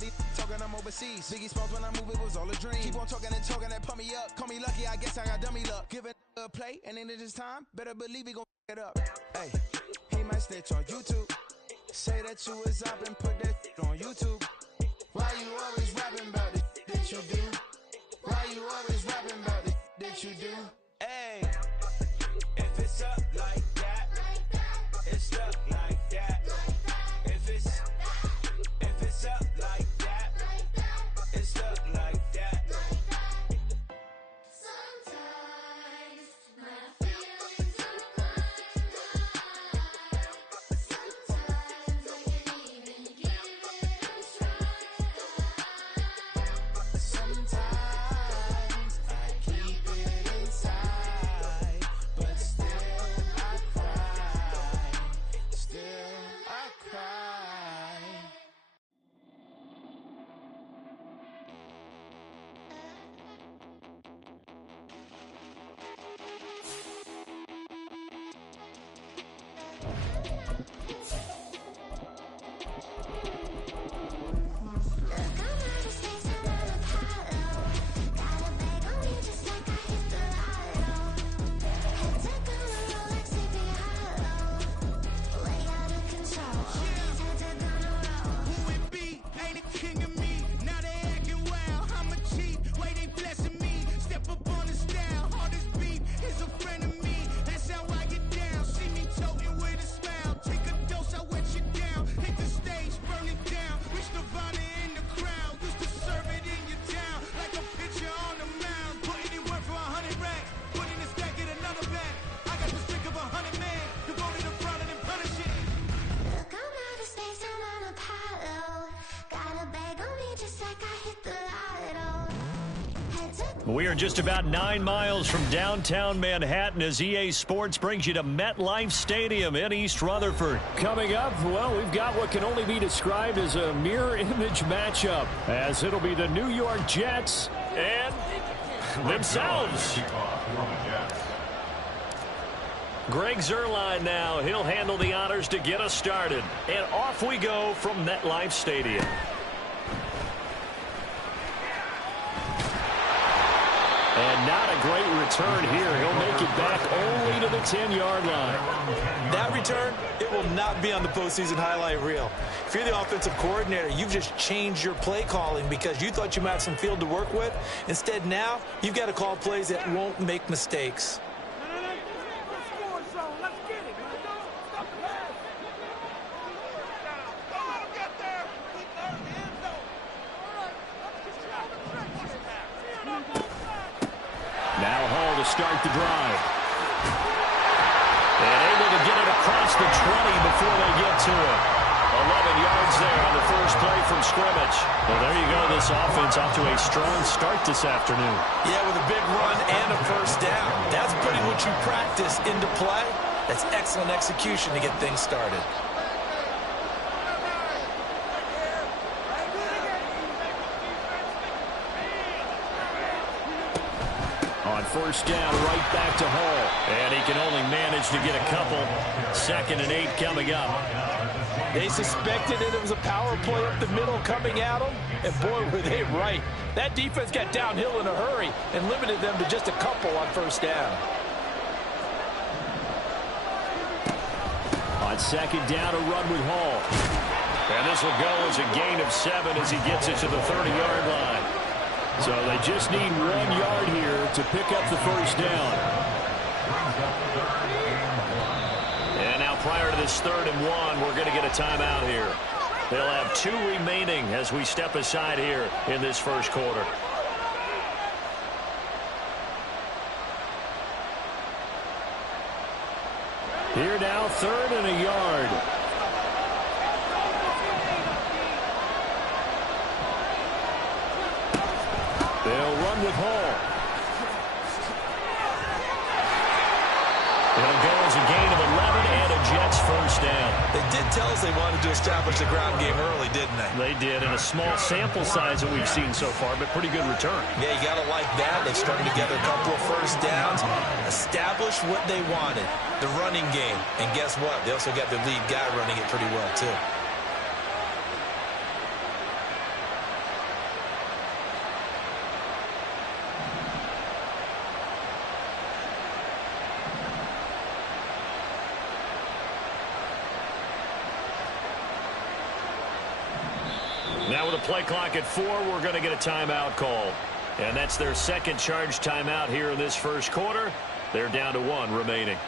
these talking, I'm overseas. Biggie Smalls when I move, it was all a dream. Keep on talking and talking and pump me up. Call me lucky, I guess I got dummy luck. Give it a play, and then it is time. Better believe he gon' it up. Hey, he might snitch on YouTube. Say that you was up and put that on YouTube. Why you always rapping about it that you do? Why you always rapping about it that you do? Hey, if it's up like that, it's stuck like that. If it's up like that, it's stuck like that. Sometimes my feelings are blind. Sometimes I can't even give it a try. Sometimes I keep it inside, but still I cry. Still I cry. Who it be? Ain't a king of me. Now they acting wild. I'm a cheat. Way they blessing me. Step up on the style. Hardest beat is a friend of me. That's how I get down. See me toting with a smile. Take a dose, I wet you down. Hit the stage, burn it down. Reach Nirvana in the crowd. Used to serve it in your town. Like a pitcher on the mound. Putting in work for 100 racks. Putting the stack in another bag. I got the streak of 100 men. Devoted to front and punishing. Look, I'm out of space, I'm on Apollo. Got a bag on me just like I hit the lotto. Head to We are just about 9 miles from downtown Manhattan as EA Sports brings you to MetLife Stadium in East Rutherford. Coming up, well, we've got what can only be described as a mirror image matchup, as it'll be the New York Jets and themselves. Greg Zuerlein now. He'll handle the honors to get us started. And off we go from MetLife Stadium. And not a great return here. He'll make it back only to the 10-yard line. That return, it will not be on the postseason highlight reel. If you're the offensive coordinator, you've just changed your play calling because you thought you might have some field to work with. Instead, now, you've got to call plays that won't make mistakes. Now Hall to start the drive. And able to get it across the 20 before they get to it. 11 yards there on the first play from scrimmage. Well, there you go. This offense off to a strong start this afternoon. Yeah, with a big run and a first down. That's putting what you practice into play. That's excellent execution to get things started. On first down, right back to Hall. And he can only manage to get a couple. 2nd and 8 coming up. They suspected it was a power play up the middle coming at them, and boy, were they right. That defense got downhill in a hurry and limited them to just a couple on first down. On 2nd down, a run with Hall. And this will go as a gain of 7 as he gets it to the 30-yard line. So they just need 1 yard here to pick up the first down. And now prior to this 3rd and 1, we're going to get a timeout here. They'll have 2 remaining as we step aside here in this first quarter. Here now, 3rd and a yard. They'll run with Hall. It'll go as a gain of 11 and a Jets first down. They did tell us they wanted to establish the ground game early, didn't they? They did, in a small sample size that we've seen so far, but pretty good return. Yeah, you got to like that. They strung together a couple of first downs, established what they wanted, the running game. And guess what? They also got the lead guy running it pretty well, too. Now with a play clock at 4, we're going to get a timeout call. And that's their second charge timeout here in this first quarter. They're down to 1 remaining.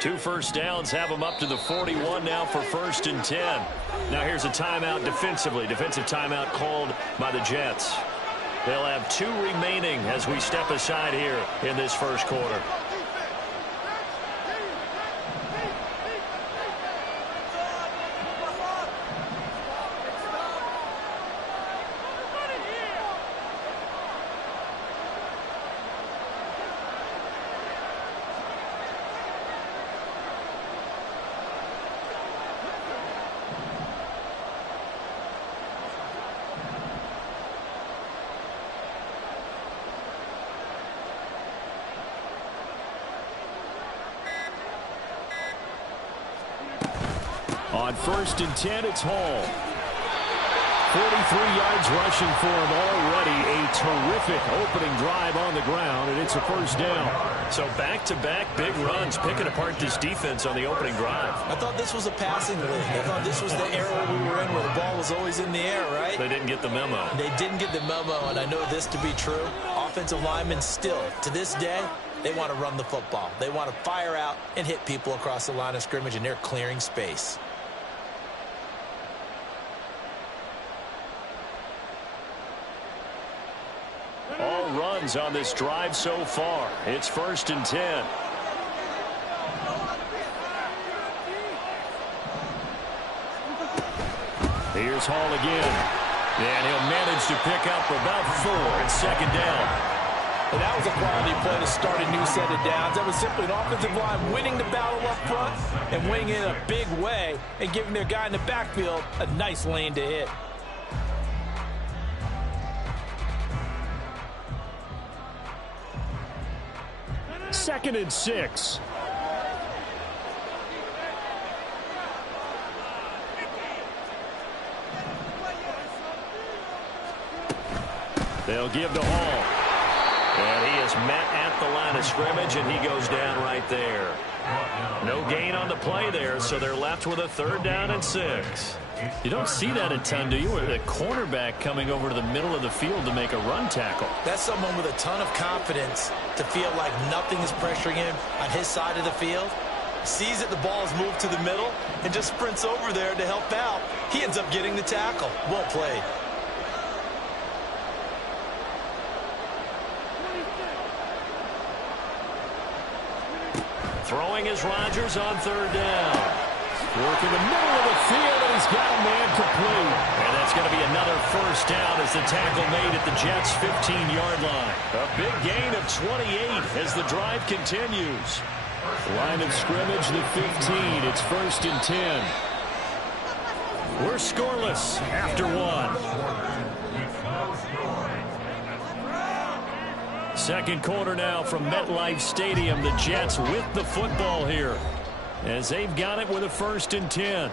Two first downs have them up to the 41 now for 1st and 10. Now here's a timeout defensively. Defensive timeout called by the Jets. They'll have 2 remaining as we step aside here in this first quarter. On 1st and 10, it's Hall. 43 yards rushing for him already. A terrific opening drive on the ground, and it's a first down. So back-to-back big runs, picking apart this defense on the opening drive. I thought this was a passing league. I thought this was the era we were in where the ball was always in the air, right? They didn't get the memo. They didn't get the memo, and I know this to be true. Offensive linemen still, to this day, they want to run the football. They want to fire out and hit people across the line of scrimmage, and they're clearing space. All runs on this drive so far. It's 1st and 10. Here's Hall again. And he'll manage to pick up about 4 at 2nd down. And that was a quality play to start a new set of downs. That was simply an offensive line winning the battle up front and winning it in a big way and giving their guy in the backfield a nice lane to hit. Second and 6. They'll give to Hall. And he is met at the line of scrimmage, and he goes down right there. No gain on the play there, so they're left with a 3rd down and 6. You don't see that a ton, do you? With a cornerback coming over to the middle of the field to make a run tackle. That's someone with a ton of confidence to feel like nothing is pressuring him on his side of the field. sees that the ball's moved to the middle, and just sprints over there to help out. He ends up getting the tackle. Well played. Throwing is Rodgers on third down. Work in the middle of the field, and he's got a man complete. And that's going to be another first down as the tackle made at the Jets' 15-yard line. A big gain of 28 as the drive continues. Line of scrimmage, the 15. It's 1st and 10. We're scoreless after one. Second quarter now from MetLife Stadium. The Jets with the football here as they've got it with a 1st and 10.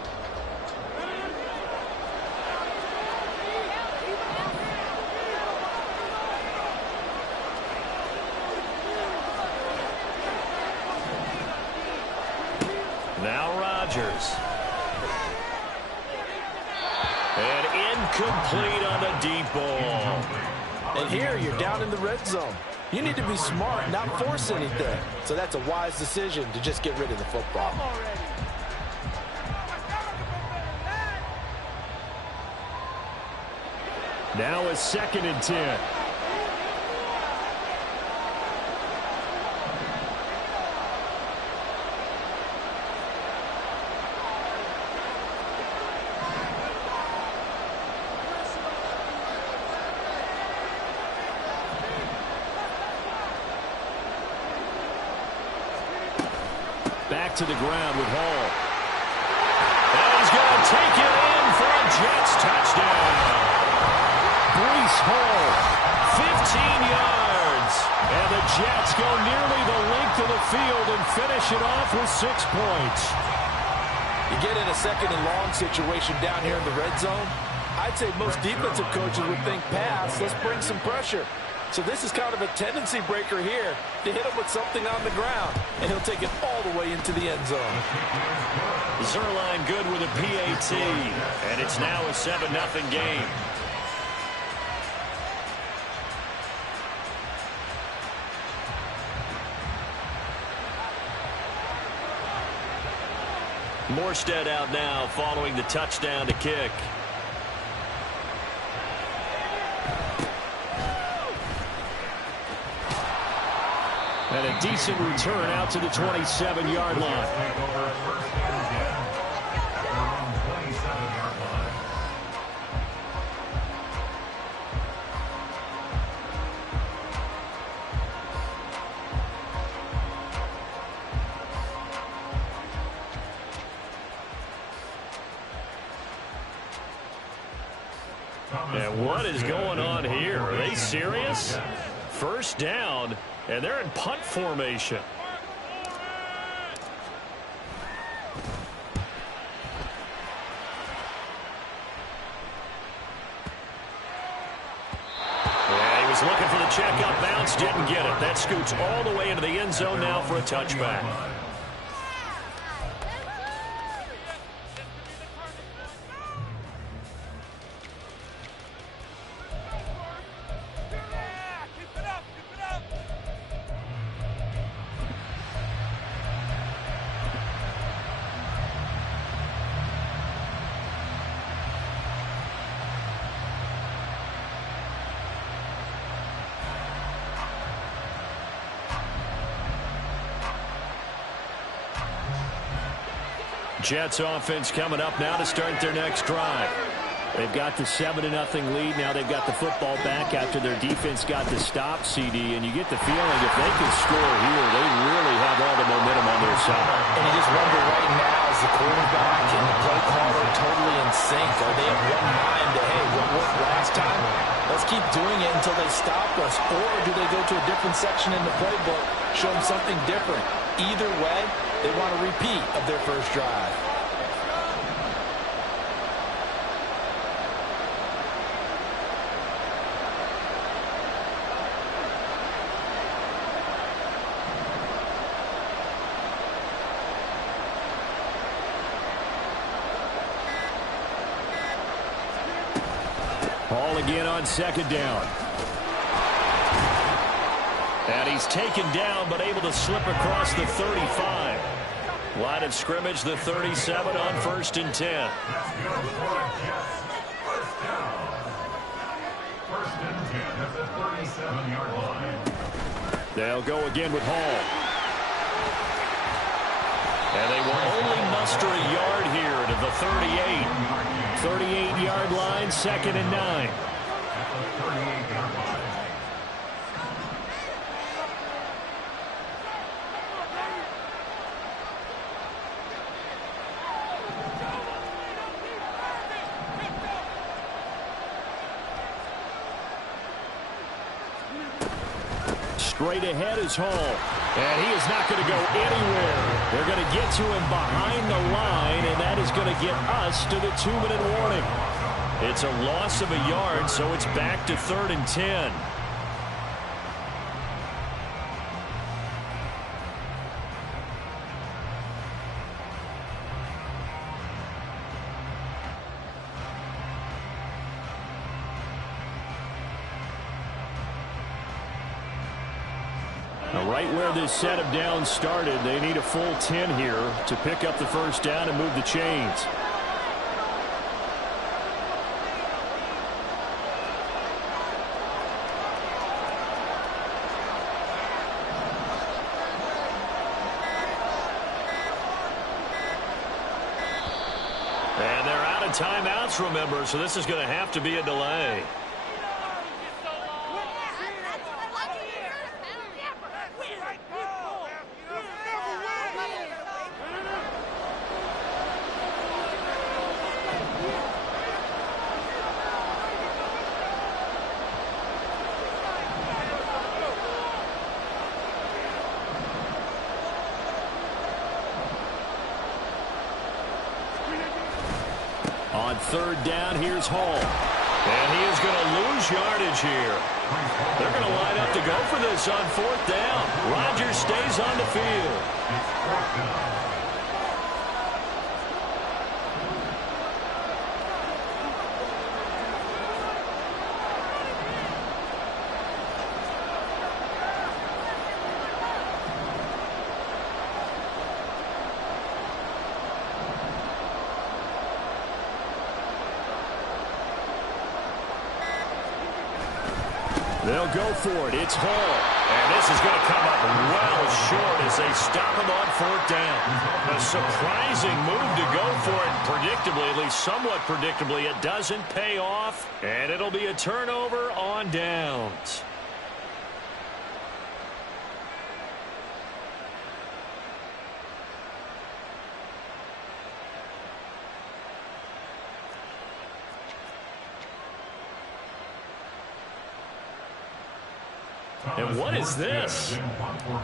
Now Rodgers. And incomplete on the deep ball. And here you're down in the red zone. You need to be smart, not force anything. So that's a wise decision to just get rid of the football. Now a 2nd and 10. Back to the ground with Hall. And he's going to take it in for a Jets touchdown. Breece Hall, 15 yards. And the Jets go nearly the length of the field and finish it off with 6 points. You get in a 2nd and long situation down here in the red zone. I'd say most defensive coaches would think pass. Let's bring some pressure. So this is kind of a tendency breaker here to hit him with something on the ground, and he'll take it all the way into the end zone. Zerline good with a PAT, and it's now a 7-0 game. Morstead out now following the touchdown to kick. And a decent return out to the 27-yard line. And what is going on here? Are they serious? First down, and they're in punt formation. Yeah, he was looking for the checkup bounce, didn't get it. That scoots all the way into the end zone now for a touchback. Jets offense coming up now to start their next drive. They've got the 7-0 lead. Now they've got the football back after their defense got the stop, CD. And you get the feeling if they can score here, they really have all the momentum on their side. And you just wonder right now, is the quarterback and the play caller totally in sync? Are they of one mind to, hey, what worked last time? Let's keep doing it until they stop us. Or do they go to a different section in the playbook, show them something different? Either way, they want a repeat of their first drive. Hall again on second down. And he's taken down but able to slip across the 35. Line of scrimmage, the 37 on 1st and 10. They'll go again with Hall. And they will only muster a yard here to the 38. 38-yard line, 2nd and 9. Straight ahead is Hall. And he is not going to go anywhere. They're going to get to him behind the line, and that is going to get us to the 2-minute warning. It's a loss of a yard, so it's back to 3rd and 10. Right where this set of downs started, they need a full 10 here to pick up the first down and move the chains. And they're out of timeouts, remember, so this is going to have to be a delay. On 3rd down, here's Hall. And he is going to lose yardage here. They're going to line up to go for this on 4th down. Rodgers stays on the field. They'll go for it. It's Hall. And this is going to come up well short as they stop him on 4th down. A surprising move to go for it predictably, at least somewhat predictably. It doesn't pay off, and it'll be a turnover on downs. And what is this?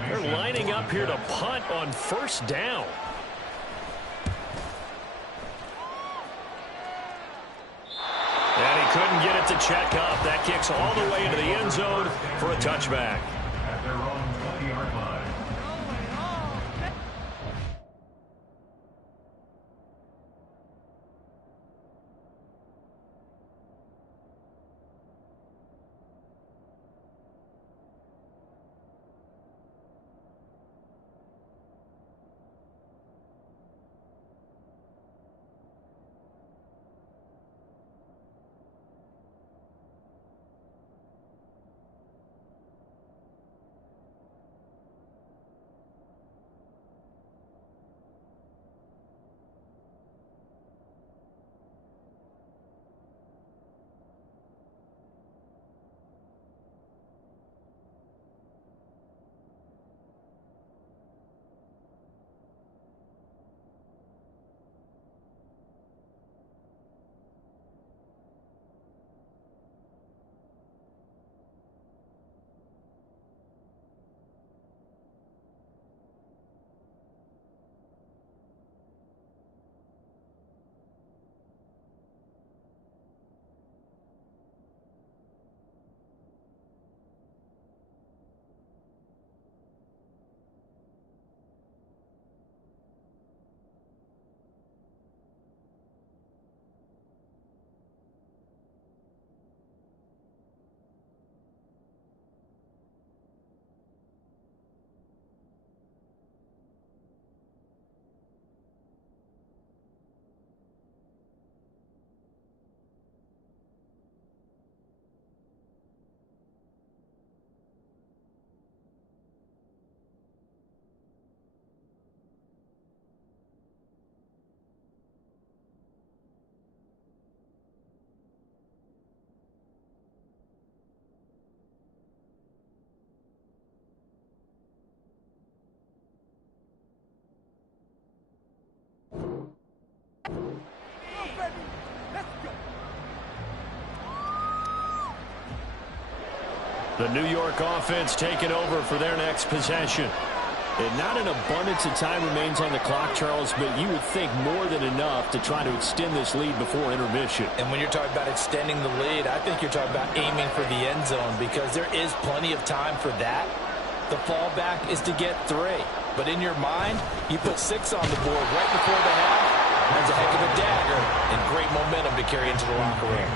They're lining up here to punt on 1st down. And he couldn't get it to check up. That kicks all the way into the end zone for a touchback. At their own 20-yard line. The New York offense taking over for their next possession. And not an abundance of time remains on the clock, Charles, but you would think more than enough to try to extend this lead before intermission. And when you're talking about extending the lead, I think you're talking about aiming for the end zone because there is plenty of time for that. The fallback is to get 3. But in your mind, you put 6 on the board right before the half. That's a heck of a dagger and great momentum to carry into the locker room.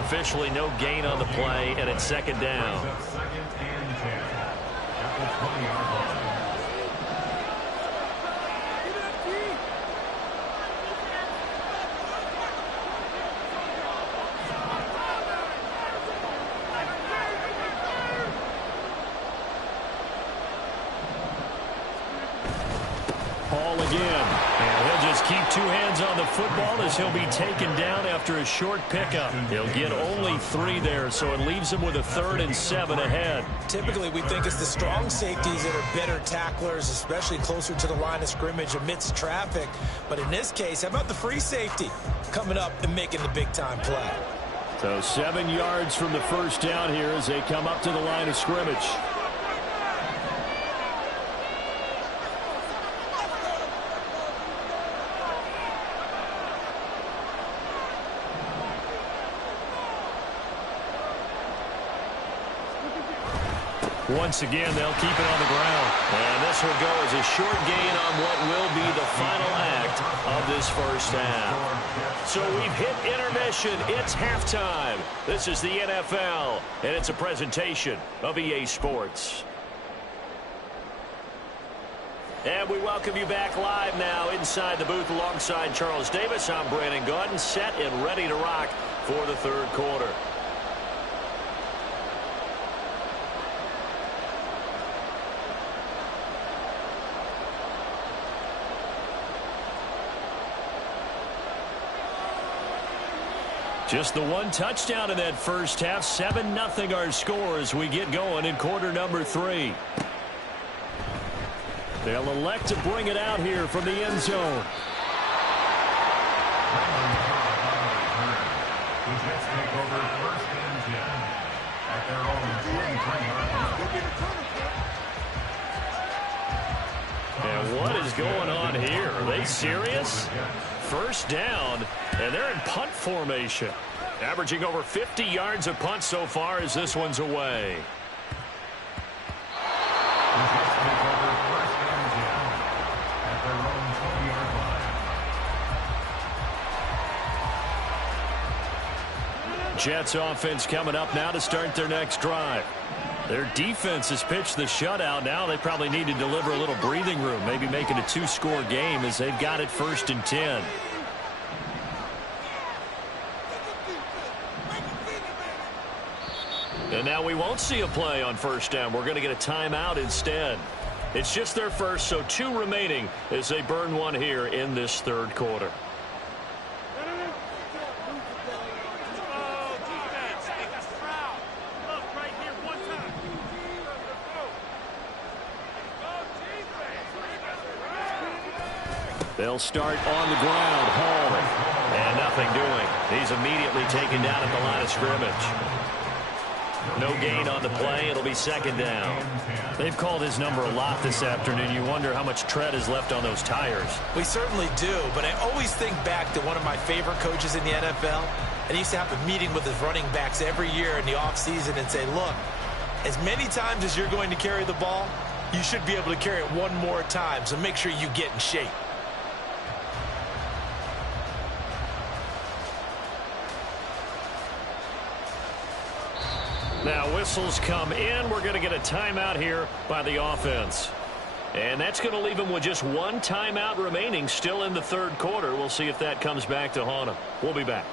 Officially no gain on the play, and it's second down. Second and 10 at the 20-yard line. Ball again. And he'll just keep 2 hands on the football as he'll be taken down after a short pickup. He'll get only 3 there, so it leaves him with a 3rd and 7 ahead. Typically, we think it's the strong safeties that are better tacklers, especially closer to the line of scrimmage amidst traffic. But in this case, how about the free safety coming up and making the big-time play? So 7 yards from the first down here as they come up to the line of scrimmage. Once again, they'll keep it on the ground. And this will go as a short gain on what will be the final act of this first half. So we've hit intermission. It's halftime. This is the NFL, and it's a presentation of EA Sports. And we welcome you back live now inside the booth alongside Charles Davis. I'm Brandon Gaudin, set and ready to rock for the third quarter. Just the 1 touchdown in that first half. 7-0 our score as we get going in quarter number 3. They'll elect to bring it out here from the end zone. The Jets take over 1st and 10 at their own 23-yard line. And what is going on here? Are they serious? First down, and they're in punt formation. Averaging over 50 yards a punt so far as this one's away. The Jets take over 1st and 10 at their own 20-yard line. Jets offense coming up now to start their next drive. Their defense has pitched the shutout. Now they probably need to deliver a little breathing room, maybe make it a 2-score game as they've got it 1st and 10. And now we won't see a play on first down. We're going to get a timeout instead. It's just their first, so 2 remaining as they burn 1 here in this third quarter. They'll start on the ground. Hall. And nothing doing. He's immediately taken down at the line of scrimmage. No gain on the play. It'll be second down. They've called his number a lot this afternoon. You wonder how much tread is left on those tires. We certainly do, but I always think back to one of my favorite coaches in the NFL. And he used to have a meeting with his running backs every year in the offseason and say, look, as many times as you're going to carry the ball, you should be able to carry it 1 more time, so make sure you get in shape. Now whistles come in. We're going to get a timeout here by the offense. And that's going to leave them with just 1 timeout remaining still in the third quarter. We'll see if that comes back to haunt them. We'll be back.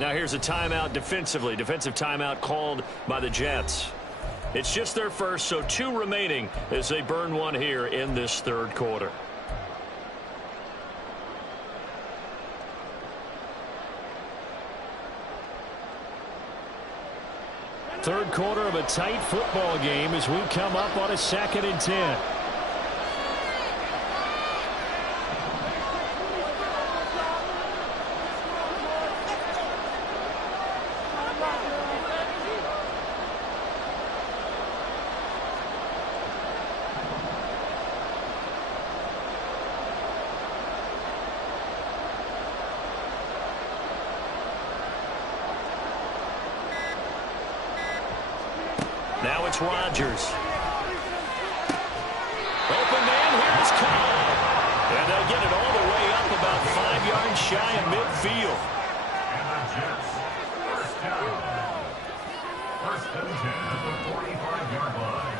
Now here's a timeout defensively. Defensive timeout called by the Jets. It's just their first, so 2 remaining as they burn one here in this third quarter. Third quarter of a tight football game as we come up on a 2nd and 10. Now it's Rodgers. Open man, here is Cobb. And they'll get it all the way up about 5 yards shy of midfield. And the Jets, first down. First and 10 at the 45-yard line.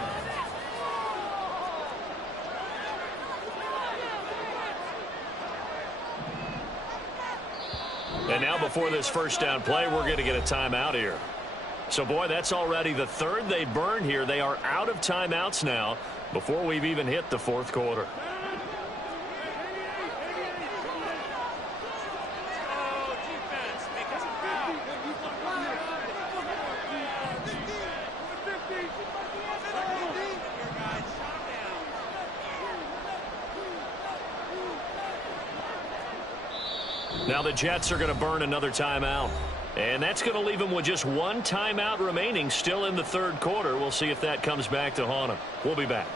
And now before this first down play, we're going to get a timeout here. So, boy, that's already the third they burned here. They are out of timeouts now before we've even hit the fourth quarter. Now the Jets are going to burn another timeout. And that's going to leave them with just 1 timeout remaining still in the third quarter. We'll see if that comes back to haunt them. We'll be back.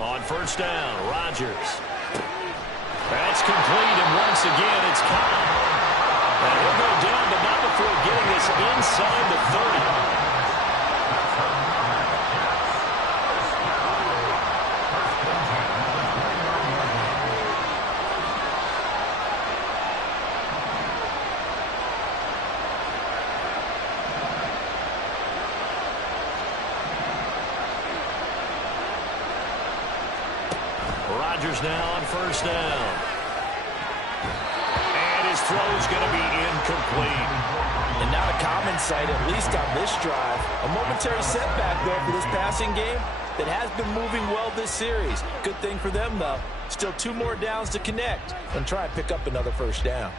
On first down, Rodgers. That's complete, and once again, it's Cobb. And he'll go down, but not before getting this inside the 30. Rodgers now on first down. And his throw is going to be incomplete. And not a common sight, at least on this drive. A momentary setback, though, for this passing game that has been moving well this series. Good thing for them, though. Still 2 more downs to connect and try and pick up another first down.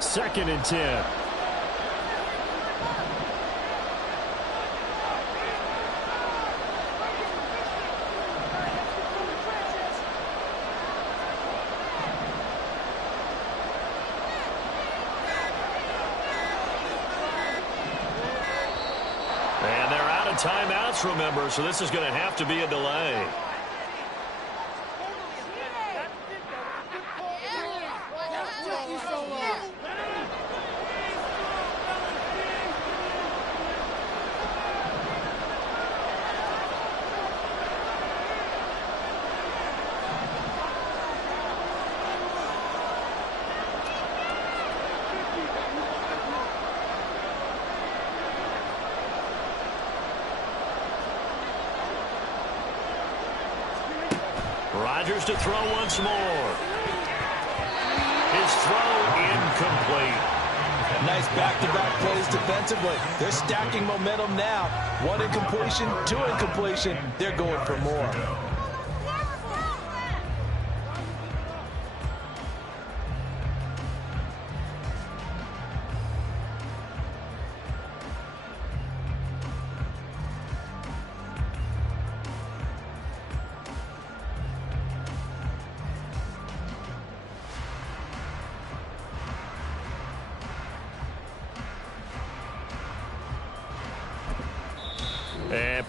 Second and 10. And they're out of timeouts, remember, so this is going to have to be a delay. Rodgers to throw once more. His throw incomplete. Nice back-to-back plays defensively. They're stacking momentum now. 1 incompletion, 2 incompletion. They're going for more.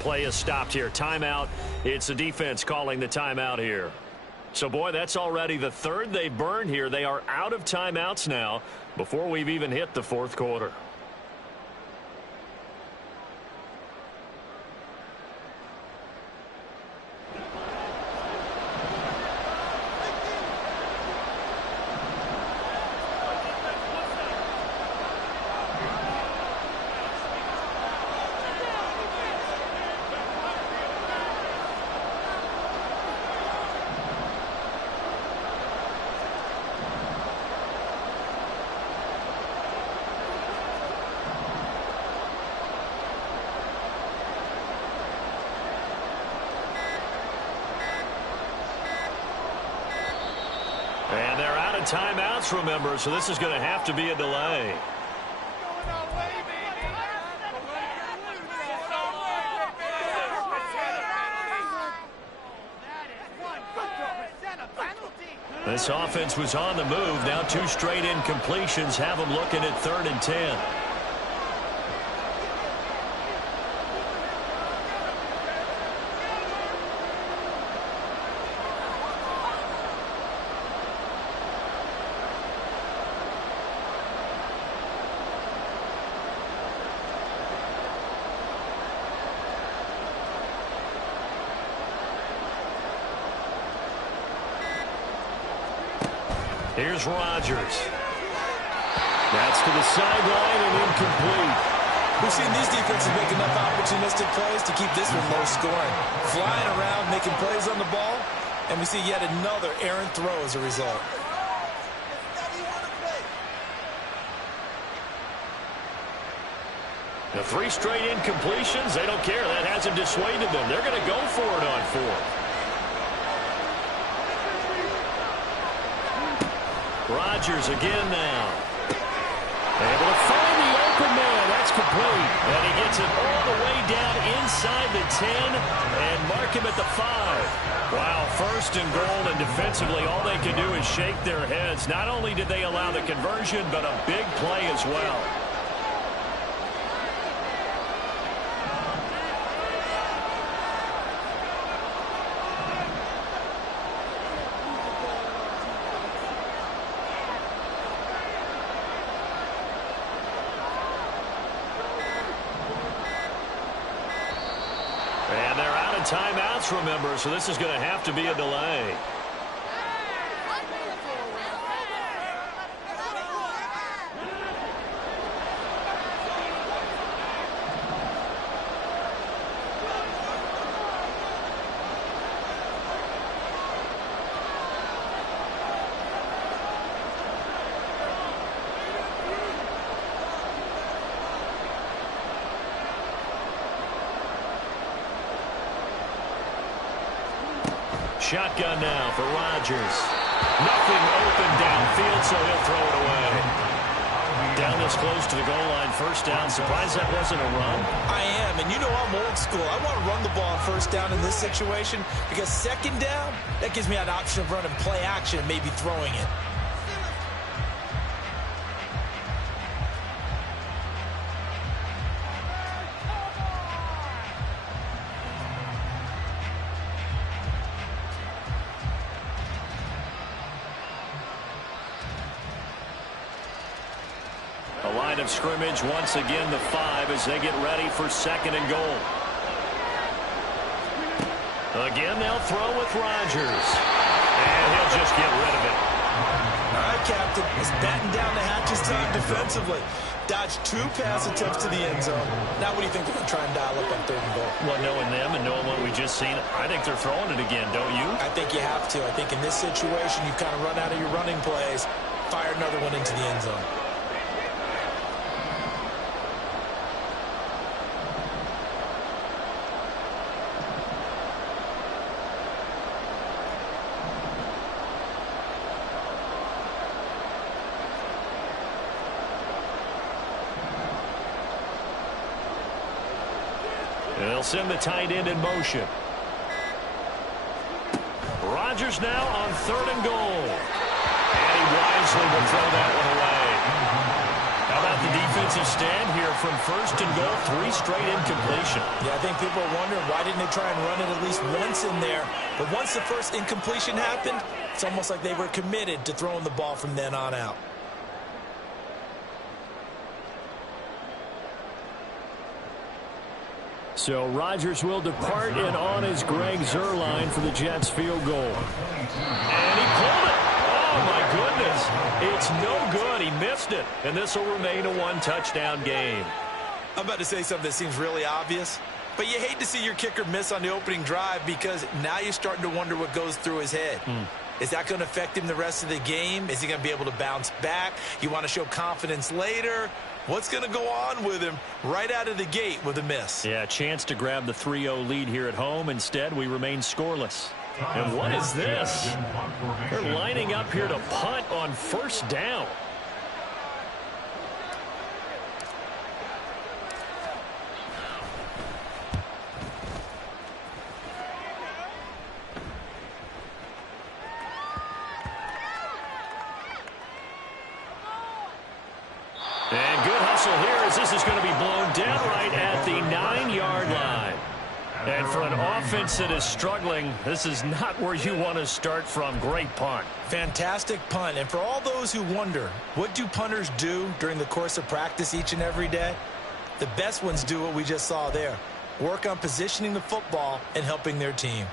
play is stopped here. Timeout. It's the defense calling the timeout here. So, boy, that's already the third they've burned here. They are out of timeouts now before we've even hit the fourth quarter. And they're out of timeouts, remember, so this is going to have to be a delay. This offense was on the move. Now 2 straight incompletions have them looking at 3rd and 10. Here's Rodgers. That's to the sideline and incomplete. We've seen these defenses make enough opportunistic plays to keep this one low scoring. Flying around, making plays on the ball, and we see yet another errant throw as a result. The 3 straight incompletions, they don't care. That hasn't dissuaded them. They're going to go for it on 4th. Rodgers again now. Able to find the open man. That's complete. And he gets it all the way down inside the 10 and mark him at the 5. Wow, 1st and goal, and defensively all they can do is shake their heads. Not only did they allow the conversion, but a big play as well. And they're out of timeouts, remember, so this is going to have to be a delay. Shotgun now for Rodgers. Nothing open downfield, so he'll throw it away. Down this close to the goal line, 1st down. Surprised that wasn't a run? I am, and you know I'm old school. I want to run the ball on 1st down in this situation because 2nd down, that gives me an option of running play action and maybe throwing it. Line of scrimmage once again the 5 as they get ready for 2nd and goal. Again they'll throw with Rodgers, and he'll just get rid of it. All right, Captain, let's batten down the hatches time defensively. Dodged 2 pass attempts to the end zone. Now what do you think they're going to try and dial up on 3rd and goal? Well, knowing them and knowing what we just seen, I think they're throwing it again, don't you? I think you have to. I think in this situation you've kind of run out of your running plays, fire another one into the end zone. They'll send the tight end in motion. Rodgers now on 3rd and goal. And he wisely will throw that one away. How about the defensive stand here from 1st and goal, 3 straight incompletion. Yeah, I think people are wondering why didn't they try and run it at least once in there. But once the first incompletion happened, it's almost like they were committed to throwing the ball from then on out. So Rodgers will depart, and on is Greg Zuerlein for the Jets field goal. And he pulled it. Oh, my goodness. It's no good. He missed it. And this will remain a 1-touchdown game. I'm about to say something that seems really obvious, but you hate to see your kicker miss on the opening drive because now you're starting to wonder what goes through his head. Is that going to affect him the rest of the game? Is he going to be able to bounce back? You want to show confidence later? What's going to go on with him right out of the gate with a miss? Yeah, a chance to grab the 3-0 lead here at home. Instead, we remain scoreless. And what is this? They're lining up here to punt on 1st down. And good hustle here as this is going to be blown down right at the 9-yard line. And for an offense that is struggling, this is not where you want to start from. Great punt. Fantastic punt. And for all those who wonder, what do punters do during the course of practice each and every day? The best ones do what we just saw there. Work on positioning the football and helping their team.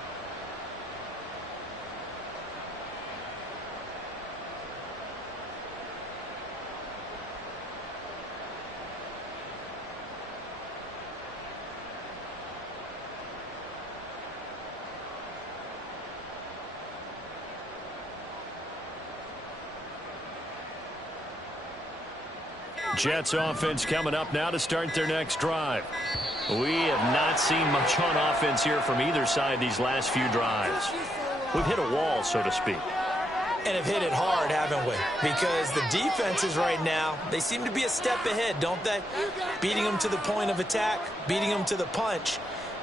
Jets offense coming up now to start their next drive. We have not seen much on offense here from either side these last few drives. We've hit a wall, so to speak. And have hit it hard, haven't we? Because the defenses right now, they seem to be a step ahead, don't they? Beating them to the point of attack, beating them to the punch.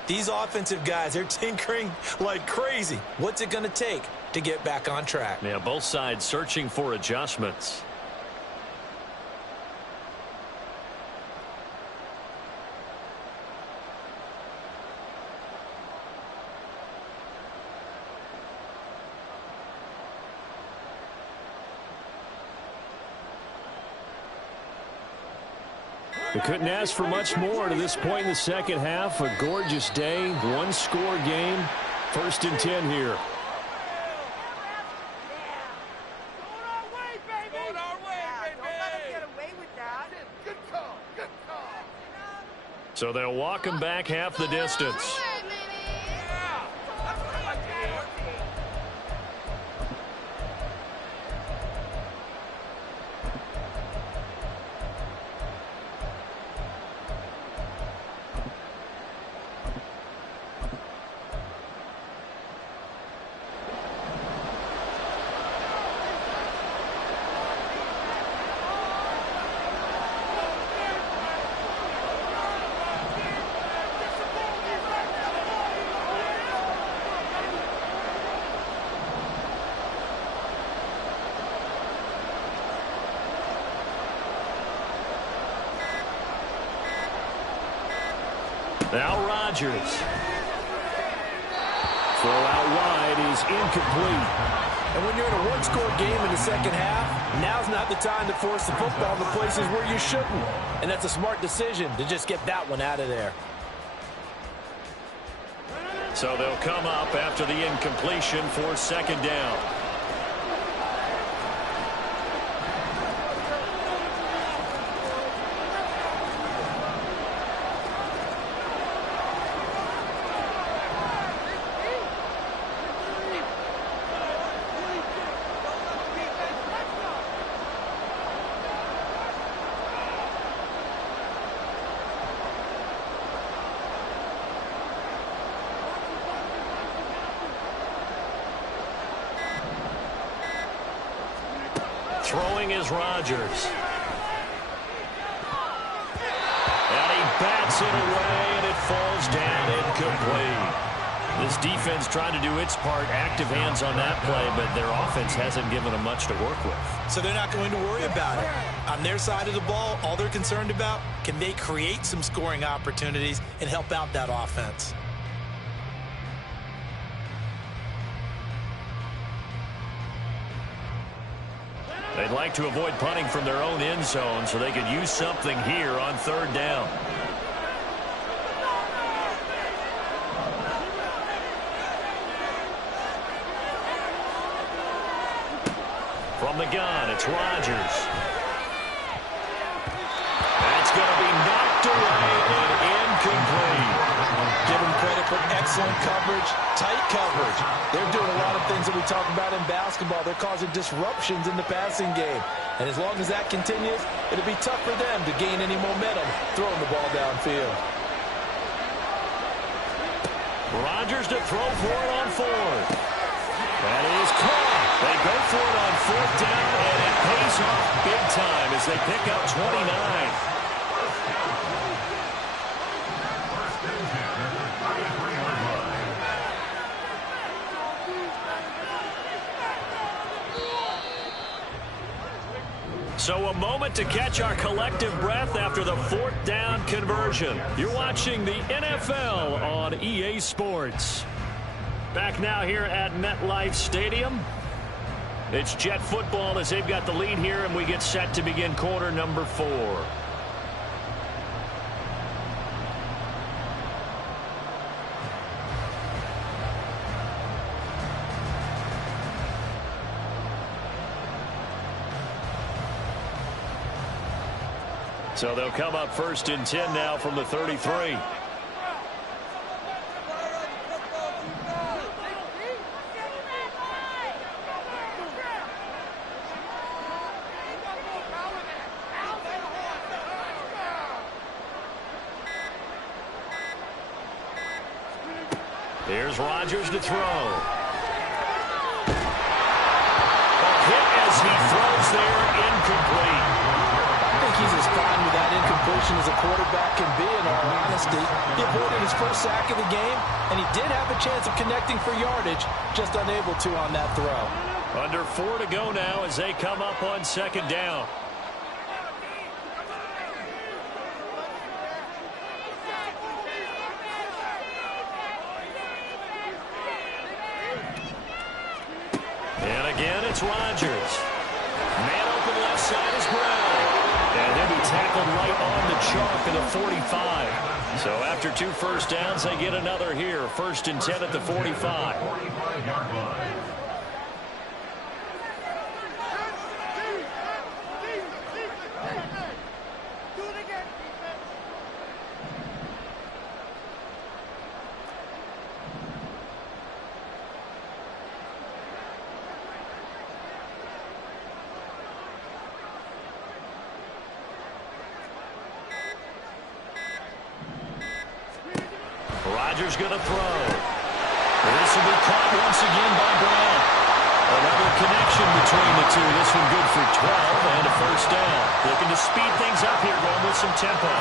These offensive guys, they're tinkering like crazy. What's it going to take to get back on track? Yeah, both sides searching for adjustments. We couldn't ask for much more to this point in the second half. A gorgeous day, 1-score game. 1st and 10 here. So they'll walk him back half the distance. Now Rodgers. Throw out wide is incomplete. And when you're in a 1-score game in the second half, now's not the time to force the football to places where you shouldn't. And that's a smart decision to just get that one out of there. So they'll come up after the incompletion for 2nd down. Throwing is Rodgers. And he bats it away, and it falls down incomplete. This defense trying to do its part, active hands on that play, but their offense hasn't given them much to work with. So they're not going to worry about it. On their side of the ball, all they're concerned about, can they create some scoring opportunities and help out that offense? They'd like to avoid punting from their own end zone so they could use something here on 3rd down. From the gun, it's Rodgers. That's going to be knocked away and incomplete. Give them credit for excellent coverage, tight coverage. They're doing a lot of things that we talk about in basketball. They're causing disruptions in the passing game. And as long as that continues, it'll be tough for them to gain any momentum throwing the ball downfield. Rodgers to throw for it on 4th. That is caught. They go for it on 4th down, and it pays off big time as they pick up 29. So a moment to catch our collective breath after the 4th down conversion. You're watching the NFL on EA Sports. Back now here at MetLife Stadium. It's Jet football as they've got the lead here, and we get set to begin quarter number 4. So they'll come up 1st and 10 now from the 33. Here's Rodgers to throw. A hit as he throws there, incomplete. I think he's as fine with that incompletion as a quarterback can be, in all honesty. He avoided his first sack of the game, and he did have a chance of connecting for yardage, just unable to on that throw. Under 4 to go now as they come up on 2nd down. And again, it's Rodgers. Man open left side is Brown. And he'll be tackled right on the chalk of the 45. So after 2 first downs, they get another here. 1st and 10 at the 45. 45-yard line. Rodgers going to throw. This will be caught once again by Brown. Another connection between the two. This one good for 12 and a 1st down. Looking to speed things up here, going with some tempo.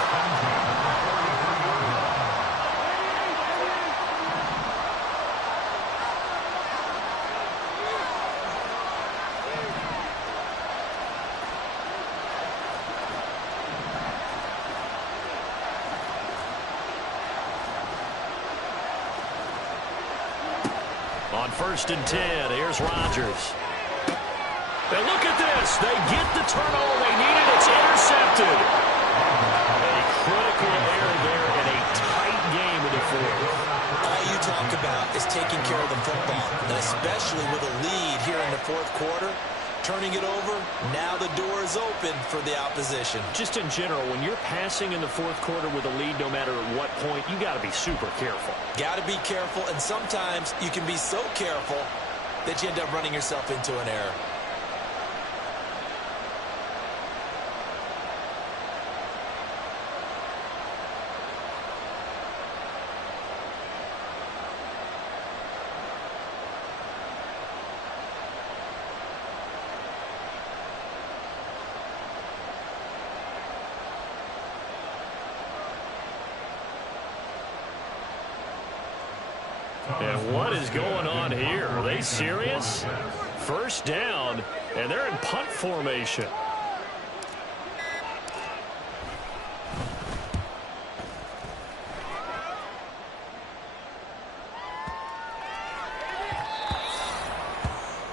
On 1st and 10, here's Rodgers. And look at this. They get the turnover they needed. It's intercepted. A critical error there in a tight game in the 4th. All you talk about is taking care of the football, and especially with a lead here in the 4th quarter. Turning it over, now the door is open for the opposition. Just in general, when you're passing in the 4th quarter with a lead, no matter at what point, you got to be super careful. Got to be careful, and sometimes you can be so careful that you end up running yourself into an error. And what is going on here? Are they serious? First down, and they're in punt formation.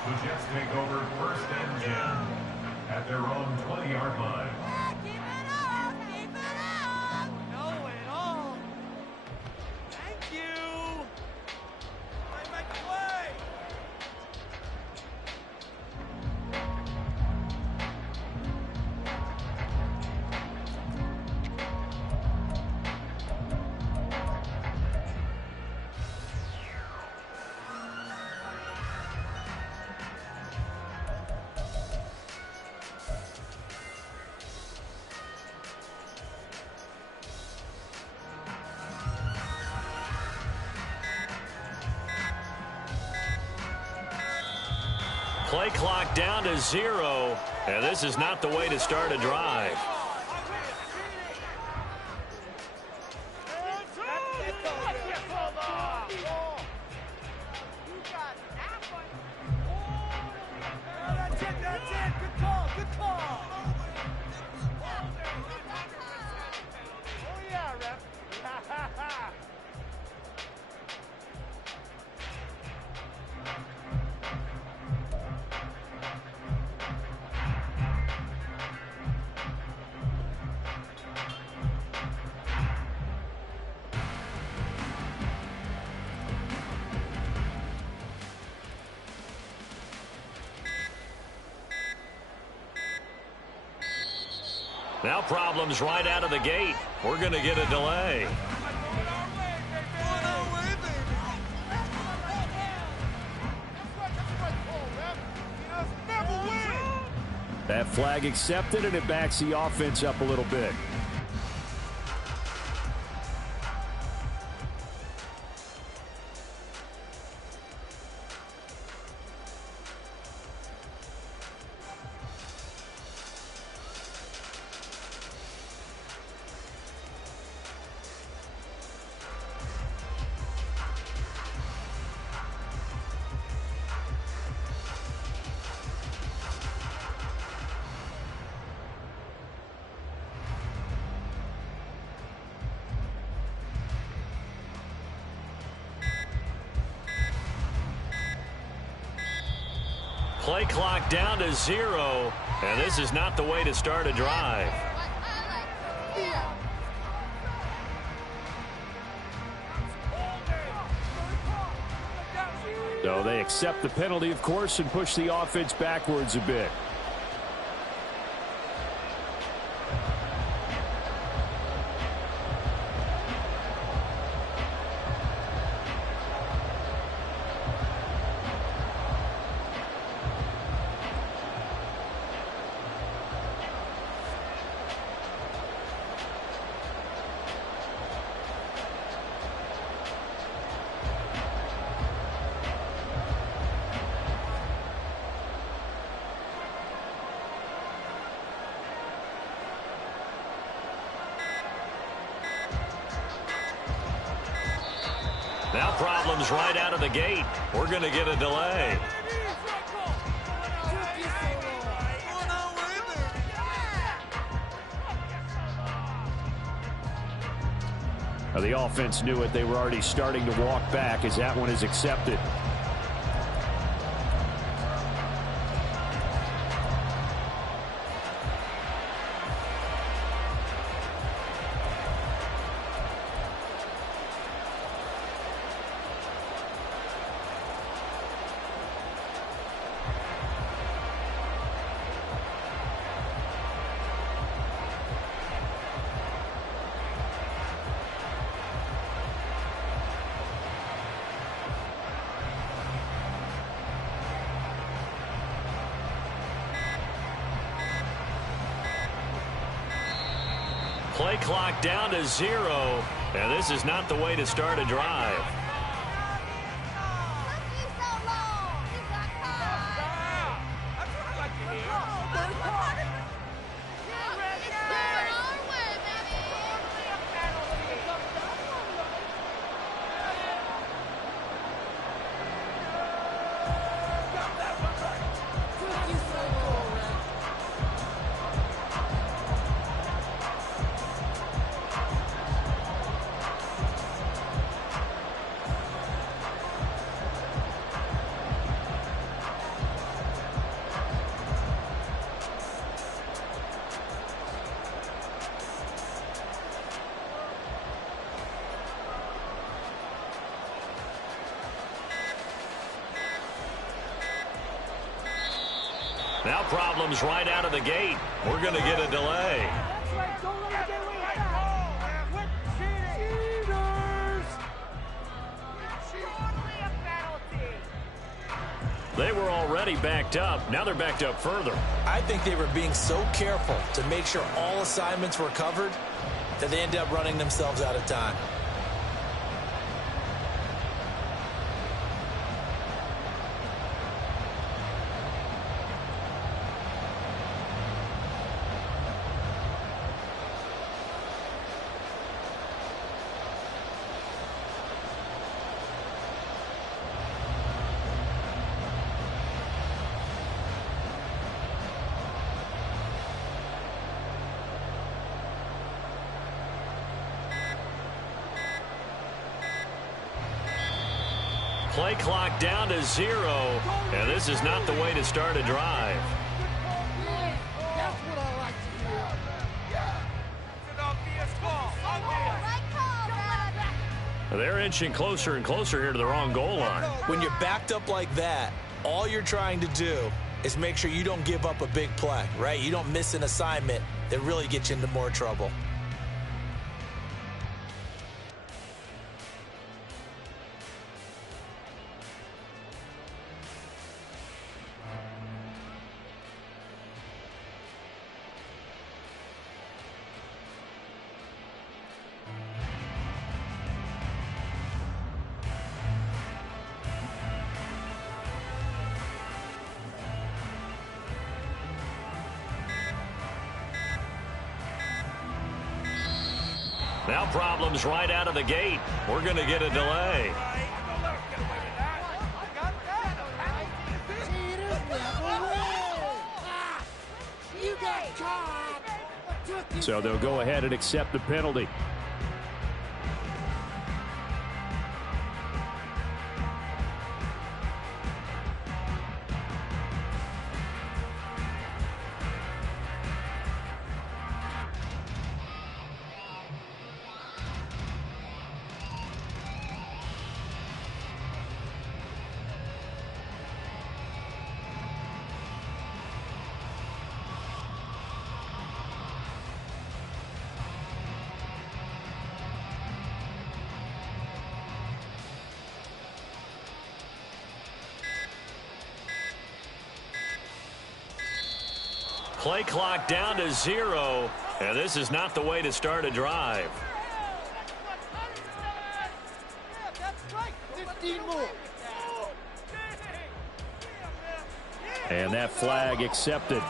The Jets take over 1st and 10 at their own 20-yard line. Keep it up! Keep it up! Know it all. Thank you. Make a play. Play clock down to 0, and this is not the way to start a drive. That's it. Good call. Good call. Oh, yeah, ref. Now problems right out of the gate. We're going to get a delay. That flag accepted, and it backs the offense up a little bit. Play clock down to 0, and this is not the way to start a drive. So they accept the penalty, of course, and push the offense backwards a bit. Now problems right out of the gate. We're going to get a delay. Now, the offense knew it. They were already starting to walk back as that one is accepted. Play clock down to 0, and this is not the way to start a drive. Now problems right out of the gate. We're going to get a delay. They were already backed up. Now they're backed up further. I think they were being so careful to make sure all assignments were covered that they ended up running themselves out of time. Play clock down to 0, and this is not the way to start a drive. That's what I like to hear. They're inching closer and closer here to the wrong goal line. When you're backed up like that, all you're trying to do is make sure you don't give up a big play, right? You don't miss an assignment that really gets you into more trouble. Now problems right out of the gate. We're going to get a delay. So they'll go ahead and accept the penalty. Play clock down to 0, and this is not the way to start a drive. That's right. 15 more. And that flag accepted.